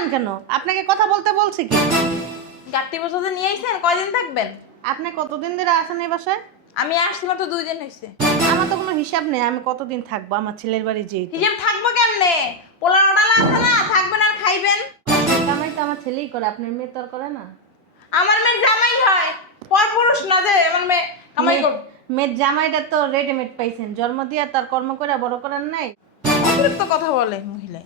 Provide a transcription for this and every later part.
দাঁড়ান কেন? আপনাকে কথা বলতে বলছি কি? গাড়ি বসাতে নিয়ে আইছেন, কয়দিন থাকবেন? আপনি কতদিন ধরে আছেন এই বাসায়? আমি আসছি মাত্র 2 দিন হয়েছে। আমার তো কোনো হিসাব নেই আমি কতদিন থাকবো, আমার ছেলের বাড়ি যেই তো। হিসেব থাকবো কেমনে? পোলার ডালা আছে না, থাকবেন আর খাইবেন। কামাই তো আমার ছেলেই করে, আপনার মেয়ে তো আর করে না। আমার মেয়ে জামাই হয়, পরপুরুষ না যে আমার মেয়ে কামাই করবে। মেয়ের জামাইটা তো রেডিমেড পাইছেন, জন্ম দিয়ে তার কর্ম করে বড় করার নাই। অতিরিক্ত কথা বলে মহিলা।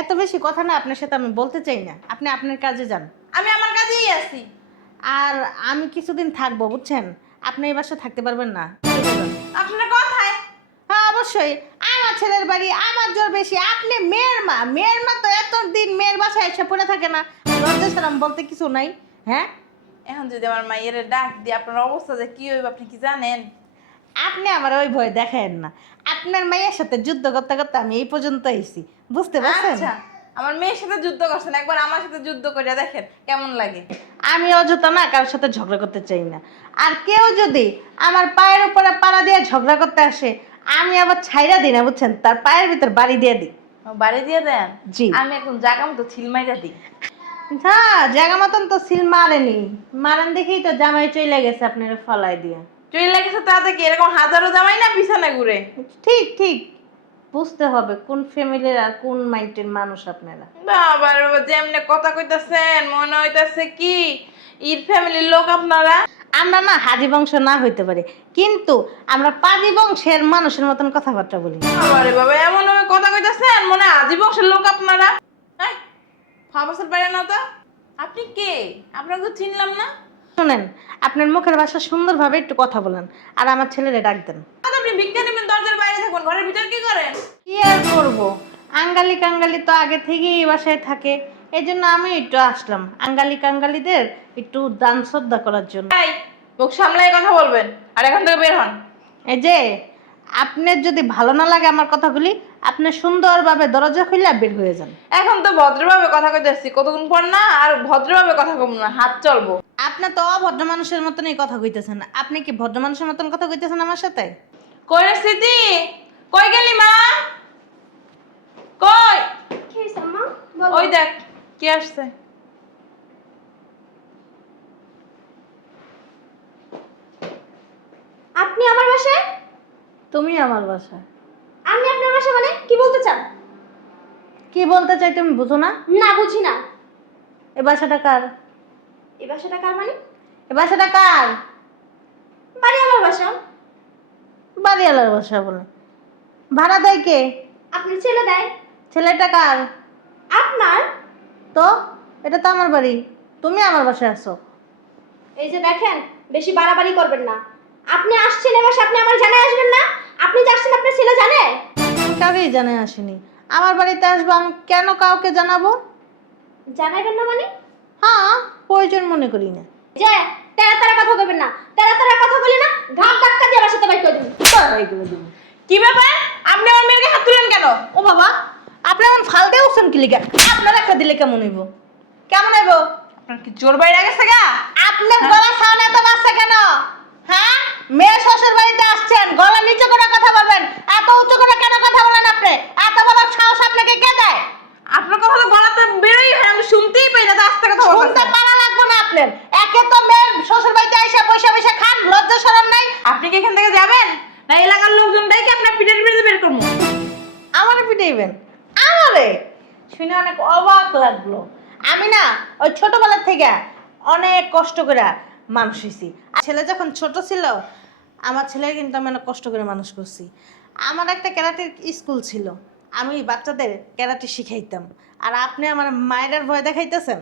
এত বেশি কথা না আপনার সাথে আমি বলতে চাই না, আপনি আপনার কাজে যান। আমি আমার কাজেই আছি। আর আমি কিছুদিন থাকবো বুঝছেন, আপনি এই বাসায় থাকতে পারবেন না। আপনার কথায় হ্যাঁ অবশ্যই, আমার ছেলের বাড়ি আমার জোর বেশি। আপনি মেয়ের মা, মেয়ের মা তো এত দিন মেয়ের বাসায় এসে পড়ে থাকে না, লজ্জা শরম বলতে কিছু নাই। হ্যাঁ, এখন যদি আমার মায়ের ডাক দিয়ে আপনার অবস্থা যে কি হইব আপনি কি জানেন? আপনি আমার ওই ভয় দেখায়েন না। আপনার মেয়ের সাথে যুদ্ধ করতে করতে আমি এই পর্যন্ত আইছি, বুঝতে পারছেন? আচ্ছা, আমার মেয়ের সাথে যুদ্ধ করছেন, একবার আমার সাথে যুদ্ধ করে দেখেন কেমন লাগে। আমি অযথা না কারোর সাথে ঝগড়া করতে চাই না। আর কেউ যদি আমার পায়ের উপরে পাড়া দিয়ে ঝগড়া করতে আসে, আমি আবার ছাইরা দিই না বুঝছেন, তার পায়ের ভিতর বাড়ি দিয়ে দিই। বাড়ি দিয়ে দেন? জি। আমি এখন জায়গা মতো ছিল মাইরা দিই। হ্যাঁ, জায়গা মতন তো সিল মারেনি, মারেন দেখেই তো জামাই চলে গেছে আপনার ফলাই দিয়ে। চুরি লাগেছে তাতে কি এরকম হাজারো জামাই না পিছনে ঘুরে? ঠিক ঠিক, বুঝতে হবে কোন ফ্যামিলির আর কোন মাইন্ডের মানুষ আপনারা। বাবা রে বাবা, যেমনে কথা কইতাছেন মনে হইতাছে কি ঈদ ফ্যামিলির লোক আপনারা। আমরা না হাজি বংশ না হইতে পারি, কিন্তু আমরা পাজি বংশের মানুষের মতন কথাবার্তা বলি। বাবা রে বাবা, এমন ভাবে কথা কইতাছেন মনে হয় আজীব বংশের লোক আপনারা। হ্যাঁ, ফাবাসের বাইরে না তো। আপনি কে? আপনাকে তো চিনলাম না। শুনেন, আপনার মুখের ভাষা সুন্দরভাবে একটু কথা বলেন, আর আমার ছেলেরে ডাক দেন। আপনি ভিক্ষা নেবেন, দরজার বাইরে থাকুন, ঘরের ভিতর কি করেন? কি আর করবো, আঙ্গালি কাঙ্গালি তো আগে থেকেই এই বাসায় থাকে, এই জন্য আমি একটু আসলাম আঙ্গালি কাঙ্গালিদের একটু দান শ্রদ্ধা করার জন্য। এই, মুখ সামলাই কথা বলবেন, আর এখান থেকে বের হন। এই যে, আপনার যদি ভালো না লাগে আমার কথাগুলি, আপনি সুন্দরভাবে দরজা খুলে বের হয়ে যান। এখন তো ভদ্রভাবে কথা কইতেছি, কতক্ষণ পর না আর ভদ্রভাবে কথা কম না, হাত চলবো। আপনি তো অভদ্র মানুষের মতনই কথা কইতেছেন, আপনি কি ভদ্র মানুষের মতন কথা কইতেছেন আমার সাথে? কই রে স্মৃতি, কই গেলি মা? কই? কি হইছে আম্মা? বলো। ওই দেখ কে আসছে। আপনি আমার বাসায়? তুমি আমার বাসায়? আমি আপনার বাসায় মানে কি বলতে চান? কি বলতে চাই তুমি বুঝো না? না বুঝি না। এ বাসাটা কার? এই বাসাটা কার মানে? এ বাসাটা কার? বাড়ি আমার বাসা। বাড়িওয়ালার বাসা বলে? ভাড়া দেয় কে? আপনার ছেলে দেয়। ছেলেটা কার? আপনার? তো এটা তো আমার বাড়ি, তুমি আমার বাসায় আসো। এই যে দেখেন, বেশি বাড়াবাড়ি করবেন না। আপনি আসছেন এ বাসায়, আপনি আমার জানায় আসবেন না? আপনি যে আসছেন আপনার ছেলে জানে? আমি কাউকেই জানাই আসিনি, আমার বাড়িতে আসবো আমি কেন কাউকে জানাবো? জানাইবেন না মানে? হ্যাঁ, প্রয়োজন মনে করি না। যে তেরা তেরা কথা বলবেন না। তেরা তেরা কথা বলি না, ঘাট ধাক্কা দিয়ে বাসাতে বাইর করে দিন। কি ব্যাপার, আপনি আমার মেয়েকে হাত তুলেন কেন? ও বাবা, আপনি আমার ফালতে উঠছেন কি লিগা? আপনার একটা দিলে কেমন হইব? কেমন হইব? আপনার কি জোর বাইরে গেছে গা? আপনার গলা সাউন্ড এত বাজছে কেন? হ্যাঁ, মেয়ে শ্বশুর বাড়িতে আসছেন, গলা নিচু করে কথা বলবেন, এত উঁচু করে কেন কথা বলেন আপনি? এত বড় সাহস আপনাকে কে দেয়? আপনার কথা তো গলাতে বেরোই হয়, আমি শুনতেই পাই না, তো আস্তে কথা শুনতে বলতেছেন। পারা লাগবে না আপনার। একে তো মেয়ে শ্বশুর বাড়িতে এসে বসে বসে খান, লজ্জা শরম নাই? আপনি কি এখান থেকে যাবেন না এলাকার লোকজন দেখে আপনার পিঠের পিঠে বের করবো? আমারে পিটাইবেন? আমারে শুনে অনেক অবাক লাগলো। আমি না ওই ছোটবেলা থেকে অনেক কষ্ট করে মানুষ হয়েছি। ছেলে যখন ছোট ছিল, আমার ছেলের কিন্তু আমি অনেক কষ্ট করে মানুষ করছি। আমার একটা ক্যারাটের স্কুল ছিল, আমি বাচ্চাদের ক্যারাটে শিখাইতাম, আর আপনি আমার মায়ের ভয় দেখাইতেছেন।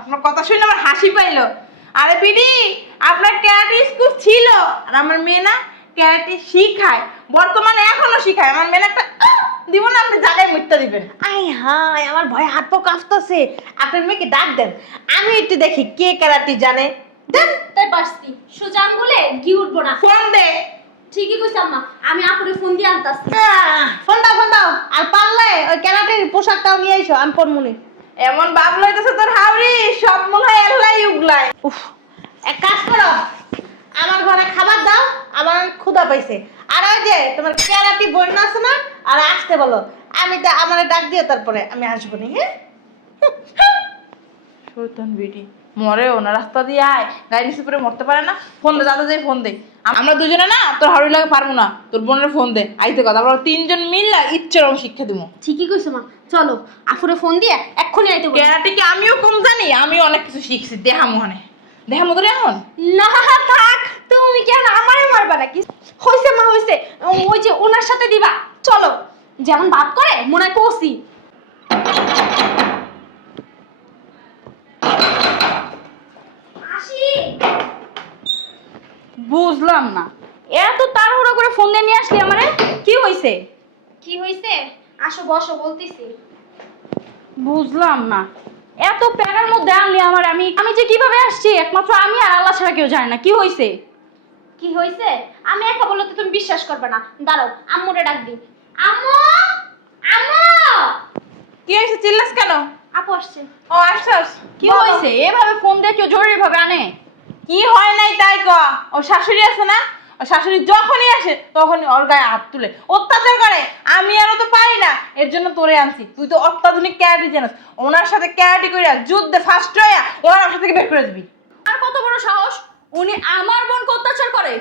আপনার কথা শুনে আমার হাসি পাইলো। আরে পিডি, আপনার ক্যারাটে স্কুল ছিল, আর আমার মেয়ে না ক্যারাটে শিখায়, বর্তমানে এখনো শিখায়। আমার মেয়ে একটা দিব না, আপনি জায়গায় মুত্তা দিবেন। আই হায়, আমার ভয়ে হাত পা কাঁপতেছে। আপনার মেয়েকে ডাক দেন, আমি একটু দেখি কে ক্যারাটে জানে। দেন। তাই পারছি, সোজা আঙ্গুলে ঘি উঠবো না। ফোন দে। ঠিকই কইছ আম্মা, আমি আপুরে ফোন দিয়ে আনতাছি। ফোন দাও ফোন দাও, আর পারলে ওই ক্যারাটের পোশাকটাও নিয়ে এসো, আমি পরমুনি। এমন বাপ লইতেছে তোর হাওড়ি, সব মনে হয় এল্লাই উগলাই। উফ, এক কাজ করো, আমার ঘরে খাবার দাও, আমার অনেক ক্ষুধা পাইছে। আর ওই যে তোমার ক্যারাটি বন্যা আছে না, আর আসতে বলো, আমি তো আমার ডাক দিয়ে তারপরে আমি আসবো নি। হ্যাঁ শৈতান বেটি মরে না রাস্তা দিয়ে আয়, গাড়ি নিচে পরে মরতে পারে না। ফোন দে, দাদা যাই ফোন দে। আমরা দুজনে না তোর হারুই লাগে পারবো না, তোর বোনের ফোন দে আইতে কথা। আমরা তিনজন মিললা ইচ্ছের শিক্ষা দিব। ঠিকই কইছো মা, চলো আফুরে ফোন দিয়ে এক্ষুনি আইতে বলি। ক্যারাটে কি আমিও কম জানি? আমিও অনেক কিছু শিখছি। দেহামো হানে দেহামো তোর এখন। না থাক, তুমি কেন আমারে মারবা নাকি? হইছে মা হইছে, ওই যে ওনার সাথে দিবা। চলো, যেমন ভাব করে মনে হয় কষি। আসি। বুঝলাম না, এত তাড়াহুড়ো করে ফোন দিয়ে নিয়ে আসলি আমারে, কি হইছে? কি হইছে? আসো বসো, বলতেছি। বুঝলাম না, এত প্যারার মধ্যে আনলি আমার। আমি আমি যে কিভাবে আসছি একমাত্র আমি আর আল্লাহ ছাড়া কেউ জানে না। কি হইছে? কি হইছে আমি একা বললে তো তুমি বিশ্বাস করবে না। দাঁড়াও, আম্মুরে ডাক দিই। আম্মু, আম্মু। কি হয়েছে, চিল্লাস কেন? আপু আসছে। ও আশ্বাস কি হইছে? এভাবে ফোন দিয়ে কেউ জরুরি ভাবে আনে? কি হয় নাই তাই ক। ও শাশুড়ি আছে না, ও শাশুড়ি যখনই আসে তখনই ওর গায়ে হাত তুলে অত্যাচার করে। আমি আরো তো পারি না, এর জন্য তোরে আনছি। তুই তো অত্যাধুনিক ক্যারাটি জানাস, ওনার সাথে ক্যারাটি কইরা যুদ্ধে ফার্স্ট হইয়া ওনার বাসা থেকে বের করে দিবি। আর কত বড় সাহস, উনি আমার বোনকে অত্যাচার করে?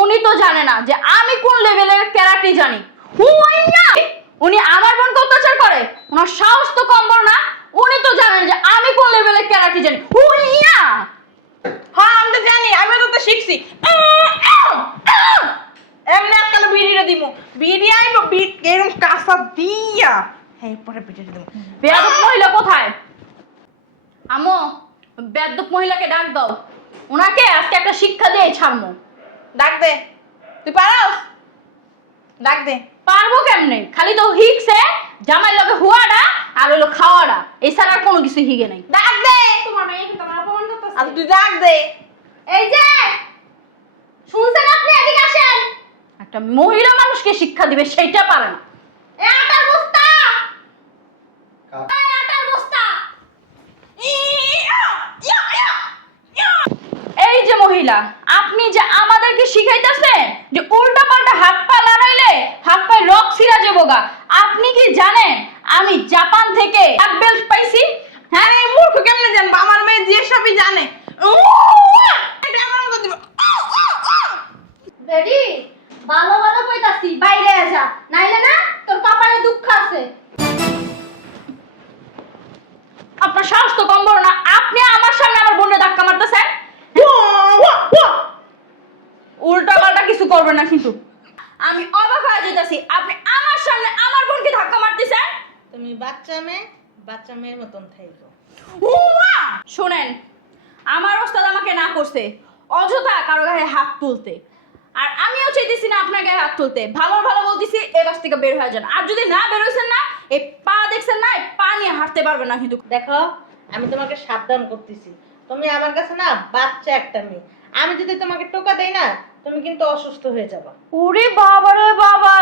উনি তো জানে না যে আমি কোন লেভেলের ক্যারাটি জানি। হুইয়া! উনি আমার বোনকে অত্যাচার করে? ওনার সাহস তো কম বড় না। উনি তো জানেন যে আমি কোন লেভেলের ক্যারাটি জানি। হুইয়া! হ্যাঁ আমি তো জানি, আমিও তো শিখছি। এমনি একটা বিড়িটা দিব, বিড়ি আইব এরকম কাঁচা দিয়া হ্যাঁ পরে পিঠে দিব। বেয়াদব মহিলা কোথায়? আম্মু, বেয়াদব মহিলাকে ডাক দাও। ওনাকে আজকে একটা শিক্ষা দিয়ে ছাড়মু। ডাক দে, তুই পারস? ডাক দে। পারবো কেমনে? খালি তো হিকছে জামাই লগে হুয়াডা আর হইলো খাওয়াডা, এছাড়া আর কোনো কিছু হিগে নাই। ডাক দে, তোমার মেয়ে কিন্তু আমার অপমান করতেছে। আর তুই ডাক দে। এই যে শুনছেন আপনি, এদিকে আসেন। একটা মহিলা মানুষকে শিক্ষা দিবে সেইটা পারে না। এই আটার বস্তা, এই আটার বস্তা। এই যে মহিলা, আপনি যে আমাদেরকে শিখাইতেছেন যে উল্টা পাল্টা হাত পা লড়াইলে হাত পায়ে রক ছিঁড়া যাবোগা। আপনি কি জানেন আমি জাপান থেকে ব্ল্যাক বেল্ট পাইছি? হ্যাঁ এই মূর্খ কেমনে জানবো? আমার মেয়ে যে সবই জানে। এটা আমার মতো দিব। বেডি, ভালো ভালো কইতাছি, বাইরে যা, নাইলে না তোর কপালে দুঃখ আছে। আপনার সাহস তো কম বড় না, আপনি আমার সামনে আমার বোনের ধাক্কা মারতেছেন। উল্টা পাল্টা কিছু করবেন না কিন্তু। আমি অবাক হয়ে যেতেছি, আপনি আমার সামনে আমার বোনকে ধাক্কা মারতেছেন। তুমি বাচ্চা মেয়ের মতন থাইকো। শুনেন, আমার ওস্তাদ আমাকে না করছে অযথা কারো গায়ে হাত তুলতে, আর আমিও চাইতেছি না আপনার গায়ে হাত তুলতে। ভালো ভালো বলতেছি, এই বাস থেকে বের হয়ে যান। আর যদি না বের হয়েছেন না, এই পা দেখছেন না, এই পা নিয়ে হাঁটতে পারবেন না কিন্তু। দেখো, আমি তোমাকে সাবধান করতেছি। তুমি আমার কাছে না বাচ্চা একটা মেয়ে, আমি যদি তোমাকে টোকা দেই না তুমি কিন্তু অসুস্থ হয়ে যাবা। ওরে বাবা রে বাবা,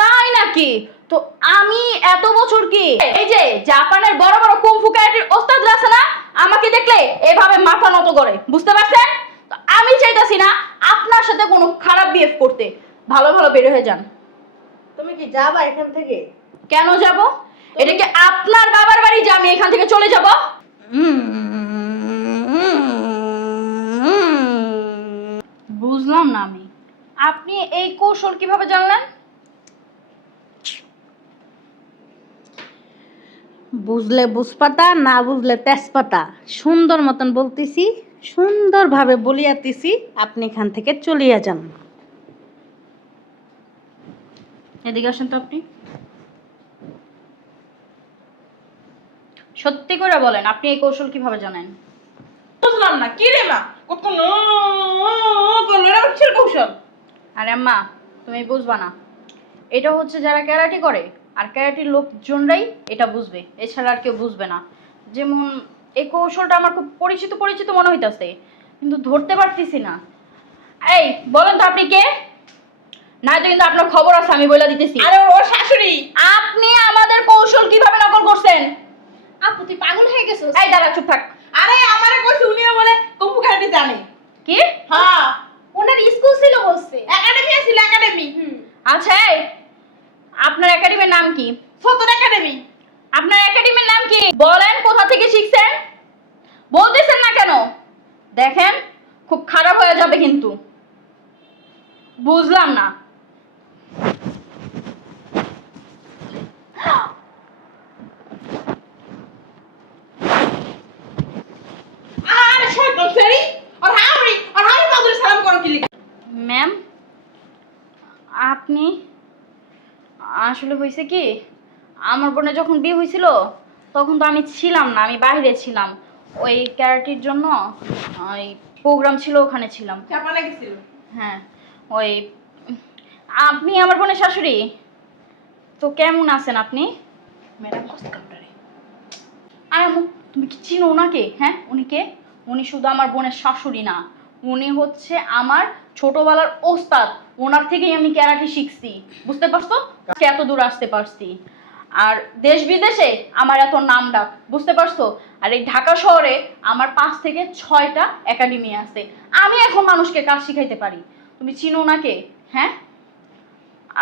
তাই নাকি? তো আমি এত বছর কি এই যে জাপানের বড় বড় কুংফু ক্যারাটের ওস্তাদরা আছে না, আমাকে দেখলে এভাবে মাথা নত করে, বুঝতে পারছেন? তো আমি চাইতাছি না আপনার সাথে কোনো খারাপ বিহেভ করতে। ভালো ভালো বের হয়ে যান। তুমি কি যাবা এখান থেকে? কেন যাব? এটা কি আপনার বাবার বাড়ি যে আমি এখান থেকে চলে যাব? বুঝলাম না আমি, আপনি এই কৌশল কিভাবে জানলেন? বুঝলে বুঝপাতা, না বুঝলে তেজপাতা। সুন্দর মতন বলতেছি, সুন্দরভাবে বলিয়াতেছি, আপনি এখান থেকে চলিয়া যান। এদিকে আসেন তো আপনি। সত্যি করে বলেন, আপনি এই কৌশল কিভাবে জানেন? বুঝলাম না কি রে মা, কখন করলো এটা হচ্ছে কৌশল। আরে আম্মা, তুমি বুঝবা না। এটা হচ্ছে যারা ক্যারাটি করে আর ক্যারাটির লোকজনরাই এটা বুঝবে, এছাড়া আর কেউ বুঝবে না। যেমন এই কৌশলটা আমার খুব পরিচিত পরিচিত মনে হইতাছে, কিন্তু ধরতে পারতেছি না। এই বলেন তো আপনি কে? না তো কিন্তু আপনার খবর আছে, আমি বলে দিতেছি। আরে ওর শাশুড়ি। আপনি আমাদের কৌশল কিভাবে নকল করছেন? আপু তুই পাগল হয়ে গেছিস? এই দাঁড়া, চুপ থাক। আরে আমারে কইছে উনিও বলে কুম্ভু ক্যারাটি জানে। কি? হ্যাঁ ওনার স্কুল ছিল বলছে। একাডেমি আছে, একাডেমি। আচ্ছা, এই আপনার একাডেমির নাম কি? ফতুর একাডেমি। আপনার একাডেমির নাম কি বলেন? কোথা থেকে শিখছেন? বলতেছেন না কেন? দেখেন খুব খারাপ হয়ে যাবে কিন্তু। বুঝলাম না। আরে শয়তান ফেরি আর হাওড়ি মাদুরে সালাম করো কি লিখা? ম্যাম, আপনি আসলে হয়েছে কি, আমার বোনের যখন বিয়ে হয়েছিল তখন তো আমি ছিলাম না, আমি বাইরে ছিলাম। ওই ক্যারাটির জন্য ওই প্রোগ্রাম ছিল, ওখানে ছিলাম। চাপানা গেছিল। হ্যাঁ, ওই আপনি আমার বোনের শাশুড়ি তো কেমন আছেন আপনি? ম্যাডাম কষ্ট কাউন্টারে। আর আম্মু, তুমি কি চিনো ওনাকে? হ্যাঁ, উনি কে? উনি শুধু আমার বোনের শাশুড়ি না, উনি হচ্ছে আমার ছোটবেলার ওস্তাদ। ওনার থেকেই আমি ক্যারাটে শিখছি, বুঝতে পারছো? আজকে এত দূর আসতে পারছি। আর দেশ বিদেশে আমার এত নাম ডাক, বুঝতে পারছো? আর এই ঢাকা শহরে আমার 5 থেকে 6টা একাডেমি আছে। আমি এখন মানুষকে কাজ শিখাইতে পারি। তুমি চিনো ওনাকে? হ্যাঁ,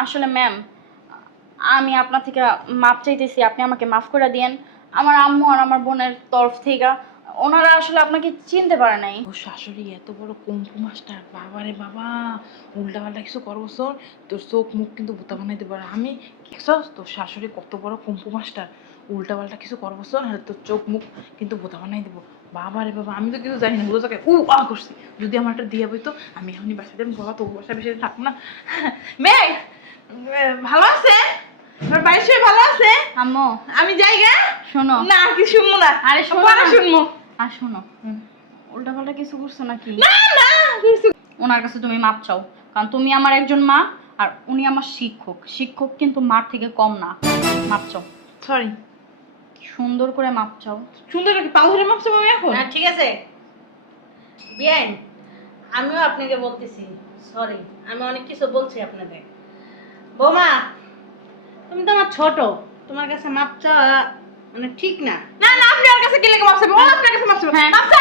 আসলে ম্যাম, আমি আপনার থেকে মাপ চাইতেছি, আপনি আমাকে মাফ করে দিয়েন। আমার আম্মু আর আমার বোনের তরফ থেকে ওনারা আসলে আপনাকে চিনতে পারে নাই। ও শাশুড়ি এত বড় কুম্ফু মাস্টার, বাবারে বাবা, উল্টা পাল্টা কিছু করবো শোন, তোর চোখ মুখ কিন্তু ভূতা বানাইতে পারে। আমি দেখছস তোর শাশুড়ি কত বড় কুম্ফু মাস্টার, উল্টা পাল্টা কিছু করবো শোন, আর তোর চোখ মুখ কিন্তু ভূতা বানাই দেবো। বাবারে বাবা, আমি তো কিছু জানি না, বুঝো করছি। যদি আমার একটা দিয়ে বইতো, আমি এখনই বাসায় যাবো। বাবা তো বাসায় বেশি থাকবো না। মেঘ ভালো আছে? আমার বাড়ির সবাই ভালো আছে? আম্মু, আমি যাই গে। শোনো। না কি শুনবো না, আরে শোনো পরে না। শুনবো। আর শোনো, উল্টা পাল্টা কিছু করছো নাকি? না না কিছু। ওনার কাছে তুমি মাপ চাও, কারণ তুমি আমার একজন মা আর উনি আমার শিক্ষক। শিক্ষক কিন্তু মার থেকে কম না। মাপ চাও, সরি। সুন্দর করে মাপ চাও। সুন্দর কি পাল ধরে মাপছে আমি এখন? না ঠিক আছে বিয়াইন, আমিও আপনাকে বলতেছি সরি, আমি অনেক কিছু বলছি আপনাকে। বৌমা, তুমি তো আমার ছোট, তোমার কাছে মাপ চাওয়া মানে ঠিক না। না না, আপনি ওর কাছে গেলে মাপছে, ও আপনার কাছে মাপছে। হ্যাঁ। মাপছে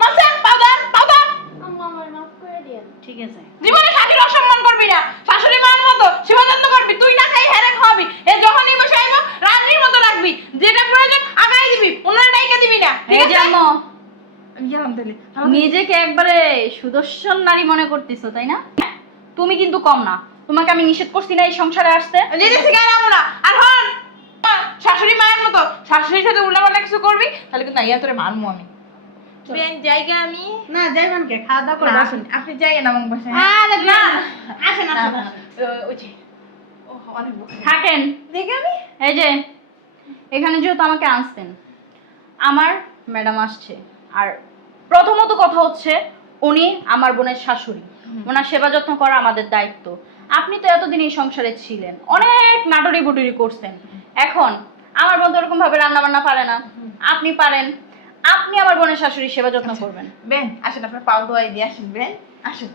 মাপছে, পাউডার পাউডার। আম্মু আমার মাফ করে দিয়েন। ঠিক আছে, জীবনে শাশুড়ি অসম্মান করবি না, শাশুড়ি মার মতো সেবা যত্ন করবি। তুই না খাই হেরে খাওয়াবি, এ যখনই বসে আইব রাজনীর মতো রাখবি, যেটা প্রয়োজন আগাই দিবি, ওনারা ডাইকা দিবি না, ঠিক এই যে আছে? আম্মু, আমি গেলাম তাহলে। নিজেকে একবারে সুদর্শন নারী মনে করতেছো, তাই না? তুমি কিন্তু কম না। তোমাকে আমি নিষেধ করছি না এই সংসারে আসতে? নিজে শিখাই রাখবো না। আর হন, শাশুড়ি মায়ের মতো শাশুড়ির সাথে উল্টাপাল্টা কিছু করবি তাহলে কিন্তু আইয়া তোরে মারমু আমি। বেন জায়গা আমি না যাইবেন কে, খাওয়া দাওয়া করে না, আসুন। আপনি যাইয়েন আমার বাসায়। আরে না আসেন না, আসেন না, আসেন। ওই যে ও অনেক থাকেন। দেখে আমি এই যে এখানে যেহেতু আমাকে আনছেন, আমার ম্যাডাম আসছে। আর প্রথমত কথা হচ্ছে, উনি আমার বোনের শাশুড়ি, ওনার সেবা যত্ন করা আমাদের দায়িত্ব। আপনি তো এতদিন এই সংসারে ছিলেন, অনেক নাটরি বুটুরি করছেন। এখন আমার বোন তো এরকম ভাবে রান্না বান্না পারে না, আপনি পারেন। আপনি আমার বোনের শাশুড়ি সেবা যত্ন করবেন। বেন আসেন, আপনার পাও দোয়াই দিয়ে আসেন। বেন আসেন।